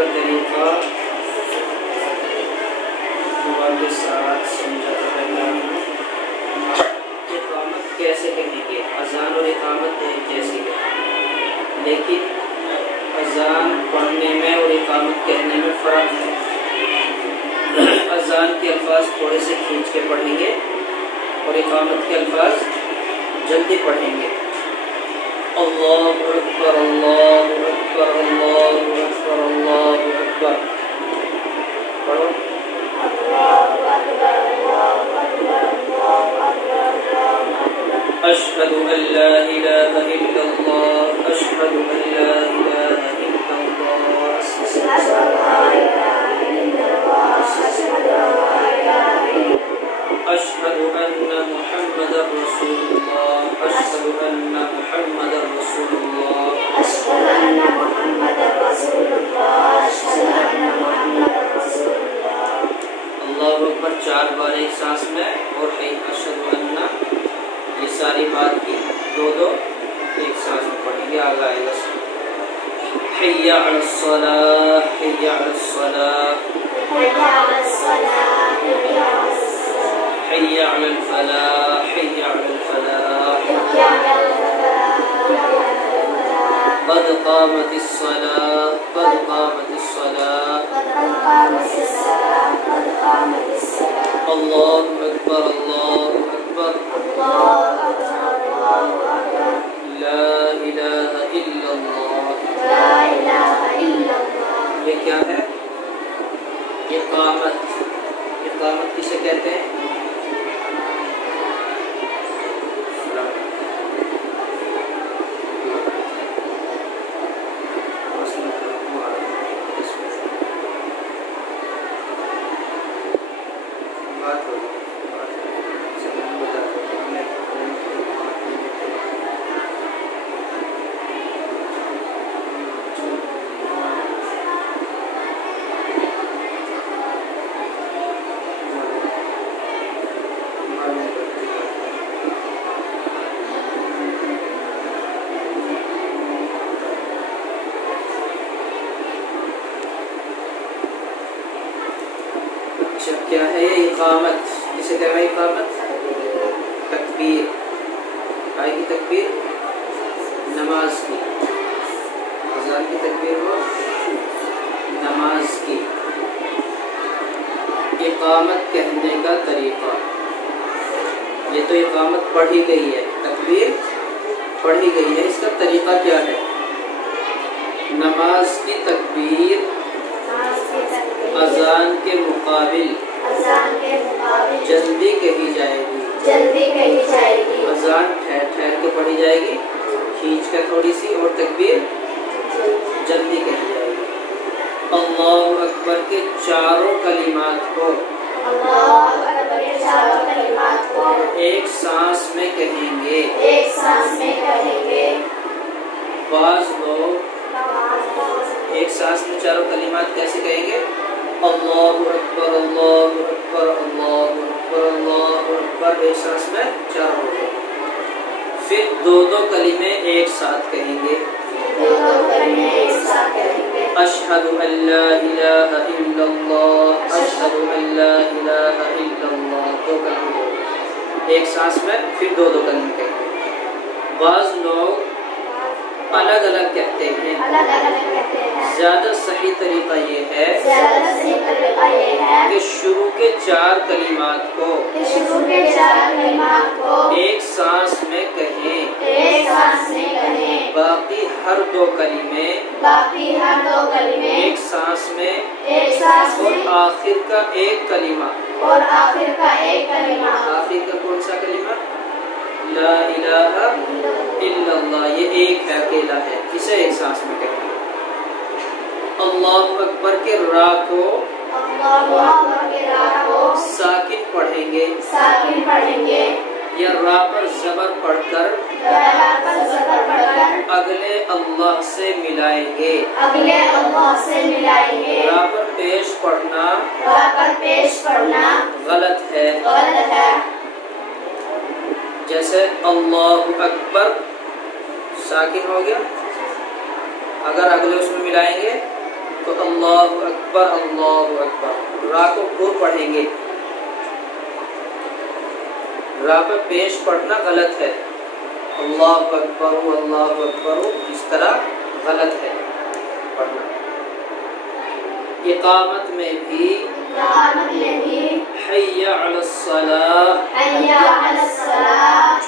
کا طریقہ کے ساتھ سمجھاتا پہلا اقامت کیسے کہیں گے. اذان اور اقامت جیسی ہے، لیکن اذان پڑھنے میں اور اقامت کہنے میں فرق ہے. اذان کے الفاظ تھوڑے سے کھینچ کے پڑھیں گے اور اقامت کے الفاظ جلدی پڑھیں گے. اللہ اکبر اللہ اکبر اللہ اکبر اللہ اکبر. پڑھو. اشہد ان لا الہ الا اللہ اشہد ان لا الہ الا اللہ اشہد ان محمد رسول اللہ اشہد ان محمد رسول اللہ اشہد ان محمد رسول اللہ اشہد ان محمد رسول اللہ. اللہ اکبر 4 بار ایک سانس میں اور اشہد ان یہ ساری بات کی 2 ایک سانس میں پڑھیں گے. آگے آئے گا حی علی الصلاۃ حی علی الصلاۃ حی علی الصلاۃ حی علی الفلاح حی علی الفلاح قد قامت الصلاۃ قد قامت الصلاۃ اللہ اکبر اللہ اکبر لا الہ الا اللہ. یہ کیا ہے؟ اقامت. اقامت کسے کہتے ہیں؟ کیا ہے یہ اقامت؟ کسے کہہ رہا ہے اقامت؟ تکبیر. آئے گی تکبیر نماز کی. اذان کی تکبیر ہو نماز کی. اقامت کہنے کا طریقہ یہ تو اقامت پڑھی گئی ہے، تکبیر پڑھی گئی ہے، اس کا طریقہ کیا ہے؟ نماز کی تکبیر اذان کے مقابل جلدی کہی جائے گی. اذان ٹھہر ٹھہر کے پڑھی جائے گی، کھینچ کر تھوڑی سی، اور تکبیر جلدی کہی جائے گی. اللہ اکبر کے چاروں کلمات کو ایک سانس میں کہیں گے. بعض لوگ ایک سانس میں چاروں کلمات کیسے کہیں گے؟ اللہ اکبر اللہ اکبر اللہ اکبر اللہ اکبر. ایک سانس میں 4 ہو گئے. پھر 2 کلمے ایک ساتھ کہیں گے. اشہد ان لا الہ الا اللہ اشہد ان لا الہ الا اللہ. 2 کلمے ایک سانس میں، پھر 2 کلمے کہیں گے. بعض لوگ الگ الگ کہتے ہیں. زیادہ صحیح طریقہ یہ ہے کہ شروع کے 4 کلمات کو ایک سانس میں کہیں، باقی ہر 2 کلمے ایک سانس میں، اور آخر کا ایک کلمہ. آخر کا کون سا کلمہ؟ لا الہ الا اللہ. یہ ایک ہے، اکیلا ہے، اسے ایک سانس میں کہیں. اللہ اکبر کے را کو ساکن پڑھیں گے، یا را پر زبر پڑھ کر اگلے اللہ سے ملائیں گے. را پر پیش پڑھنا غلط ہے. جیسے اللہ اکبر ساکن ہو گیا، اگر اگلے اس میں ملائیں گے تو اللہ اکبر اللہ اکبر، را کو پر پڑھیں گے، را پہ پیش پڑھنا غلط ہے، اللہ اکبر اس طرح غلط ہے پڑھنا۔ اقامت میں بھی حی علی الصلاۃ،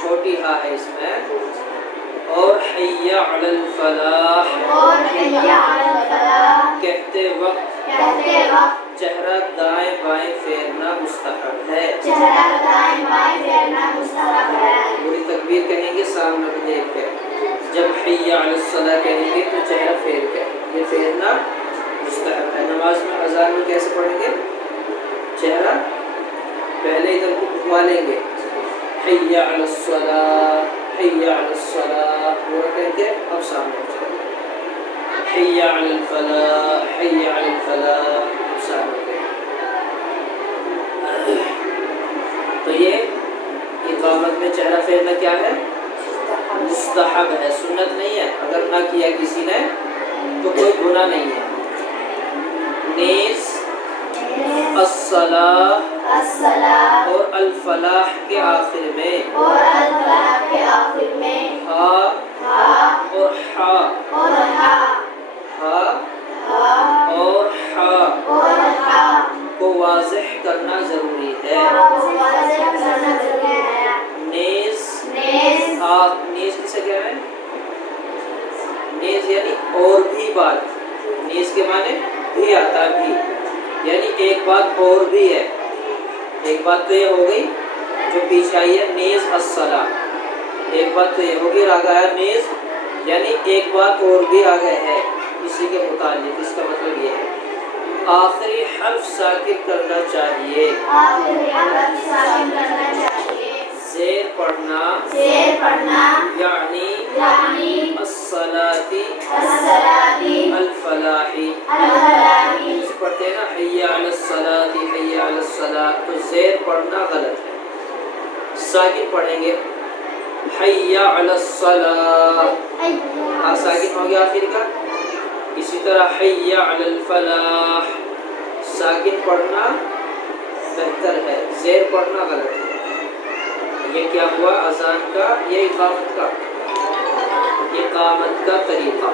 چھوٹی ہا ہے اس میں، اور حی علی الفلاح، کہتے وقت چہرہ دائیں بائیں پھیرنا مستحب ہے۔ پوری تکبیر کہیں گے سامنے دیکھ کے، جب حی علی الصلاۃ کہیں گے تو چہرہ پھیر کے، یہ پھیرنا مستحب ہے۔ نماز میں اذان میں کیسے پڑھیں گے؟ چہرہ پہلے ادھر کو گھما لیں گے، حی علی الصلاۃ حی علی الصلاۃ، وہ کہیں گے اب سامنے چلیں گے، حی علی الفلاح حی علی الفلاح، اب سامنے گئے۔ تو یہ اقامت میں چہرہ پھیرنا کیا ہے؟ مستحب ہے، سنت نہیں ہے۔ اگر نہ کیا کسی نے تو کوئی گناہ نہیں ہے۔ نیز الصلاح اور الفلاح کے آخر میں ہا اور حا، ہا اور حا کو واضح کرنا ضروری ہے۔ نیز نیز کسے کہہ رہے ہیں؟ نیز یعنی اور بھی بات، نیز کے معنی بھی آتا بھی، یعنی ایک بات اور بھی ہے۔ ایک بات تو یہ ہو گئی جو پیچھے آئی ہے نیز الصلاۃ، ایک بات تو یہ ہوگی آگے آیا نیز، یعنی ایک بات اور بھی آگے ہے اسی کے متعلق۔ اس کا مطلب یہ ہے آخری حرف ساکت کرنا چاہیے، زیر پڑھنا یعنی الصلاۃ الفلاحی، پڑھتے ہیں نا حی علی الصلاۃ حی علی الصلاۃ، تو زیر پڑھنا غلط ہے، ساکن پڑھیں گے حی علی الصلاۃ، ساکن ہو گیا آخر کا۔ اسی طرح حی علی الفلاح، ساکن پڑھنا بہتر ہے، زیر پڑھنا غلط ہے۔ یہ کیا ہوا؟ اذان کا، یہ اقامت کا طریقہ۔